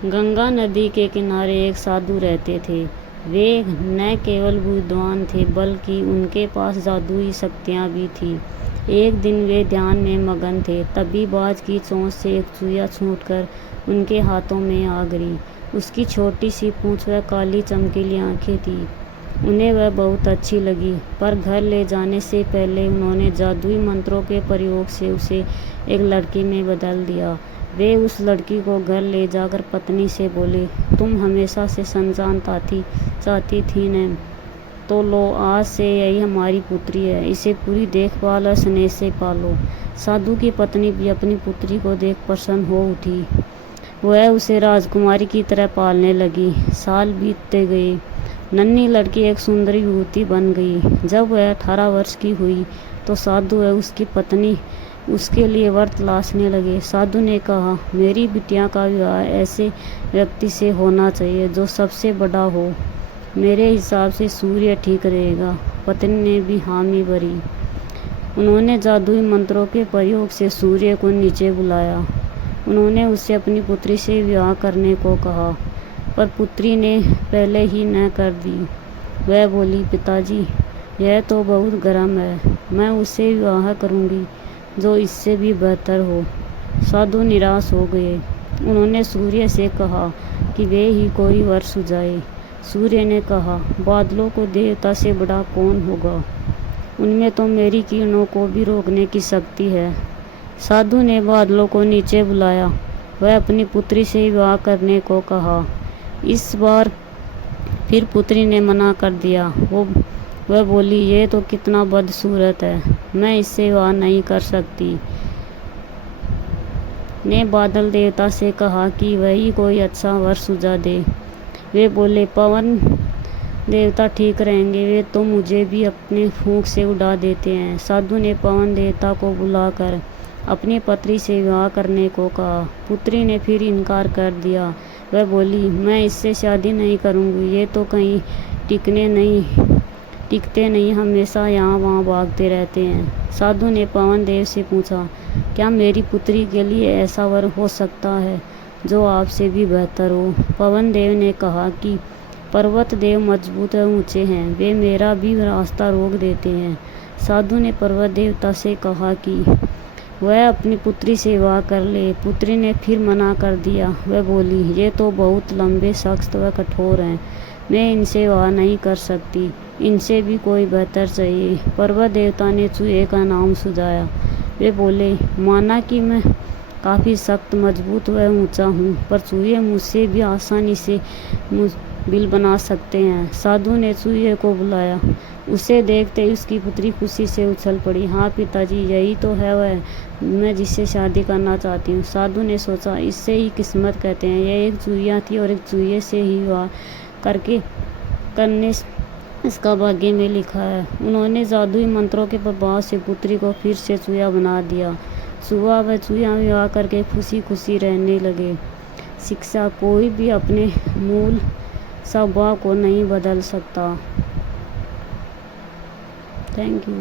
गंगा नदी के किनारे एक साधु रहते थे। वे न केवल विद्वान थे बल्कि उनके पास जादुई शक्तियाँ भी थीं। एक दिन वे ध्यान में मगन थे, तभी बाज की चोंच से एक चूया छूटकर उनके हाथों में आ गिरी। उसकी छोटी सी पूंछ व काली चमकीली आंखें थीं। उन्हें वह बहुत अच्छी लगी, पर घर ले जाने से पहले उन्होंने जादुई मंत्रों के प्रयोग से उसे एक लड़की में बदल दिया। वे उस लड़की को घर ले जाकर पत्नी से बोले, तुम हमेशा से संतान चाहती थी न, तो लो, आज से यही हमारी पुत्री है। इसे पूरी देखभाल और स्नेह से पालो। साधु की पत्नी भी अपनी पुत्री को देख प्रसन्न हो उठी। वह उसे राजकुमारी की तरह पालने लगी। साल बीतते गए। नन्ही लड़की एक सुंदर युवती बन गई। जब वह 18 वर्ष की हुई तो साधु व उसकी पत्नी उसके लिए वर तलाशने लगे। साधु ने कहा, मेरी बिटिया का विवाह ऐसे व्यक्ति से होना चाहिए जो सबसे बड़ा हो। मेरे हिसाब से सूर्य ठीक रहेगा। पत्नी ने भी हामी भरी। उन्होंने जादुई मंत्रों के प्रयोग से सूर्य को नीचे बुलाया। उन्होंने उससे अपनी पुत्री से विवाह करने को कहा, पर पुत्री ने पहले ही न कर दी। वह बोली, पिताजी, यह तो बहुत गर्म है। मैं उससे विवाह करूंगी जो इससे भी बेहतर हो। साधु निराश हो गए। उन्होंने सूर्य से कहा कि वे ही कोई वर सुझाए। सूर्य ने कहा, बादलों को देवता से बड़ा कौन होगा? उनमें तो मेरी किरणों को भी रोकने की शक्ति है। साधु ने बादलों को नीचे बुलाया। वह अपनी पुत्री से विवाह करने को कहा। इस बार फिर पुत्री ने मना कर दिया। वह बोली, ये तो कितना बदसूरत है, मैं इससे विवाह नहीं कर सकती। ने बादल देवता से कहा कि वही कोई अच्छा वर सुझा दे। वे बोले, पवन देवता ठीक रहेंगे, वे तो मुझे भी अपने फूंक से उड़ा देते हैं। साधु ने पवन देवता को बुलाकर अपनी पत्री से विवाह करने को कहा। पुत्री ने फिर इनकार कर दिया। वह बोली, मैं इससे शादी नहीं करूंगी, ये तो कहीं टिकते नहीं, हमेशा यहाँ वहाँ भागते रहते हैं। साधु ने पवन देव से पूछा, क्या मेरी पुत्री के लिए ऐसा वर हो सकता है जो आपसे भी बेहतर हो? पवन देव ने कहा कि पर्वत देव मजबूत और ऊंचे हैं, वे मेरा भी रास्ता रोक देते हैं। साधु ने पर्वत देवता से कहा कि वह अपनी पुत्री से विवाह कर ले। पुत्री ने फिर मना कर दिया। वह बोली, ये तो बहुत लंबे, सख्त व कठोर हैं, मैं इनसे विवाह नहीं कर सकती, इनसे भी कोई बेहतर चाहिए। पर्वत देवता ने चूहे का नाम सुझाया। वे बोले, माना कि मैं काफ़ी सख्त, मजबूत व ऊंचा हूँ, पर चूहे मुझसे भी आसानी से बिल बना सकते हैं। साधु ने चूहे को बुलाया। उसे देखते ही उसकी पुत्री खुशी से उछल पड़ी। हाँ पिताजी, यही तो है वह मैं जिससे शादी करना चाहती हूँ। साधु ने सोचा, इससे ही किस्मत कहते हैं। यह एक चूहिया थी और एक चूहे से ही विवाह करने इसका भाग्य में लिखा है। उन्होंने जादुई मंत्रों के प्रभाव से पुत्री को फिर से चूहा बना दिया। सुबह व चूहा विवाह करके खुशी खुशी रहने लगे। शिक्षा, कोई भी अपने मूल स्वभाव को नहीं बदल सकता। Thank you.